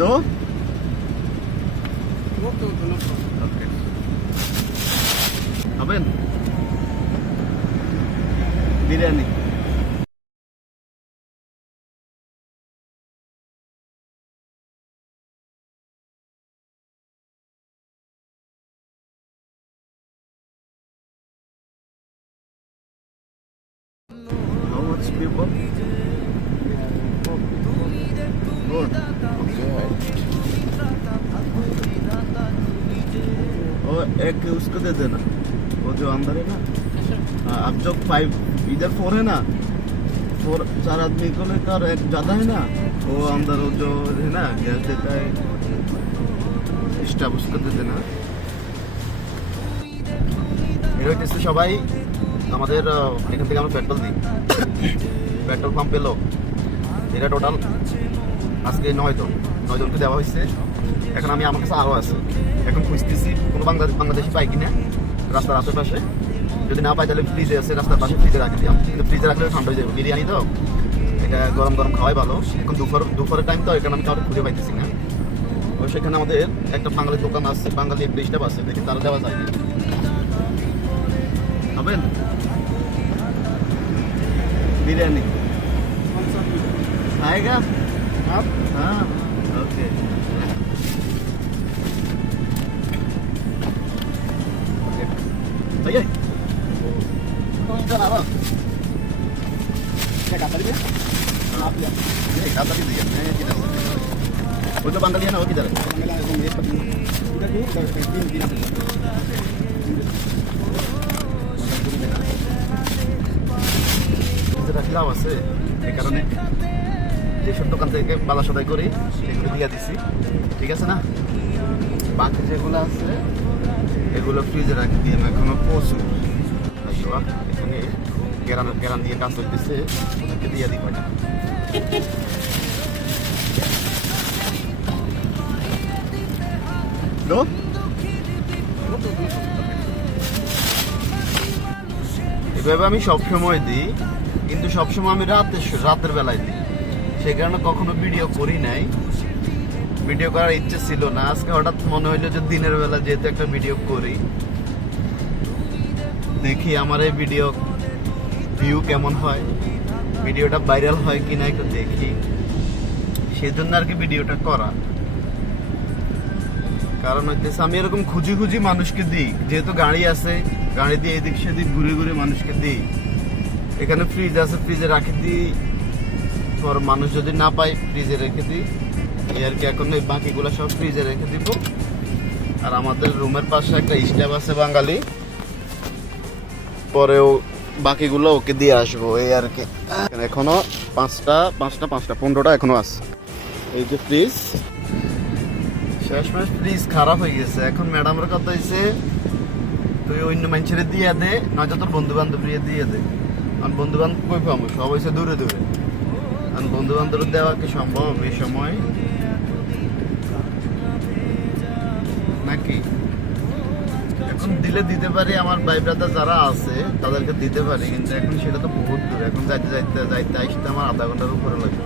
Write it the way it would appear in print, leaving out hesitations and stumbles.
दो हमें biryani How much people? Good. वो एक उसको दे देना, वो जो अंदर है ना, अब जो 5 इधर 4 है ना, 4 आदमी को लेकर एक ज़्यादा है ना, वो अंदर वो जो है ना गैस देता है, स्टॉप उसको दे देना। এর হইতেছে সবাই আমাদের এখান থেকে আমরা পেট্রোল দিই, পেট্রোল পাম্প পেলো এটা টোটাল আজকে 9 জনকে দেওয়া হয়েছে। এখন আমি আমার কাছে আরও আছে, এখন খুঁজতেছি কোনো বাংলাদেশি পাই কিনা রাস্তার আশেপাশে। যদি না পাই তাহলে ফ্রিজে আছে, রাস্তার পাশে ফ্রিজে রাখি দিলাম, কিন্তু ফ্রিজে রাখলে ঠান্ডা হয়ে যাবে। বিরিয়ানি তো এটা গরম গরম খাওয়াই ভালো। এখন দুপুরের টাইম তো এখানে আমি কাউকে খুঁজে পাইতেছি না। ওই সেখানে আমাদের একটা বাঙালি দোকান আছে, বাঙালি একটা স্টাফ আছে, দেখি তারা দেওয়া যায় হবেন बिरयानी आएगा आप? हाँ ओके सही है। कौन सा नाम क्या खाता है आप? ये खाता भी दिया मैं किधर वो जो बंगाली है ना वो किधर है? রাখলাম আছে, এই কারণে যেসব দোকান থেকে বালা সদাই করি সেগুলো দিয়ে দিছি, ঠিক আছে না। বাকি যেগুলো আছে এগুলো ফ্রিজে রাখি দিয়ে এখনো প্রচুর এখানে গ্যারান দিয়ে কাজ করতেছে, ওদেরকে দিয়ে দিই কয়টা। এভাবে আমি সবসময় দিই, কিন্তু সবসময় আমি রাতের বেলায় দিই, সেই কারণে কখনো ভিডিও করি নাই। ভিডিও করার ইচ্ছে ছিল না, আজকে হঠাৎ মনে হইলো যে দিনের বেলা যেহেতু একটা ভিডিও করি, দেখি আমার এই ভিডিও ভিউ কেমন হয়, ভিডিওটা ভাইরাল হয় কিনা একটু দেখি, সেই জন্য আর কি ভিডিওটা করা। কারণ হইতেছে আমি এরকম খুঁজি মানুষকে দিই, যেহেতু গাড়ি আছে, গাড়ি দিয়ে এদিক সেদিক ঘুরে মানুষকে দিই। এখানে ফ্রিজ আছে, ফ্রিজে রাখি দিই, পর মানুষ যদি না পাই ফ্রিজে রেখে দিই, এই আর কি। এখন এই বাকিগুলো সব ফ্রিজে রেখে দিব। আর আমাদের রুমের পাশে একটা স্টাফ আছে বাঙালি, পরেও বাকিগুলো ওকে দিয়ে আসবো, এই আর কি। এখনো পাঁচটা 15টা এখনো আছে। এই যে ফ্রিজ শেষমেশ ফ্রিজ খারাপ হয়ে গেছে। এখন ম্যাডামের কথা হয়েছে তুই অন্য মানুষের দিয়ে দে, নয়তো তোর বন্ধু বান্ধব দিয়ে দে। আর বন্ধু বান্ধব কই পাবো, সব হয়েছে দূরে আর বন্ধু বান্ধব দেওয়া কি সম্ভব এই সময় নাকি? এখন দিলে দিতে পারি, আমার ভাই ব্রাদার যারা আছে তাদেরকে দিতে পারি, কিন্তু এখন সেটা তো বহুত দূর। এখন যাইতে আসতে আমার আধা ঘন্টার উপরে লাগবে।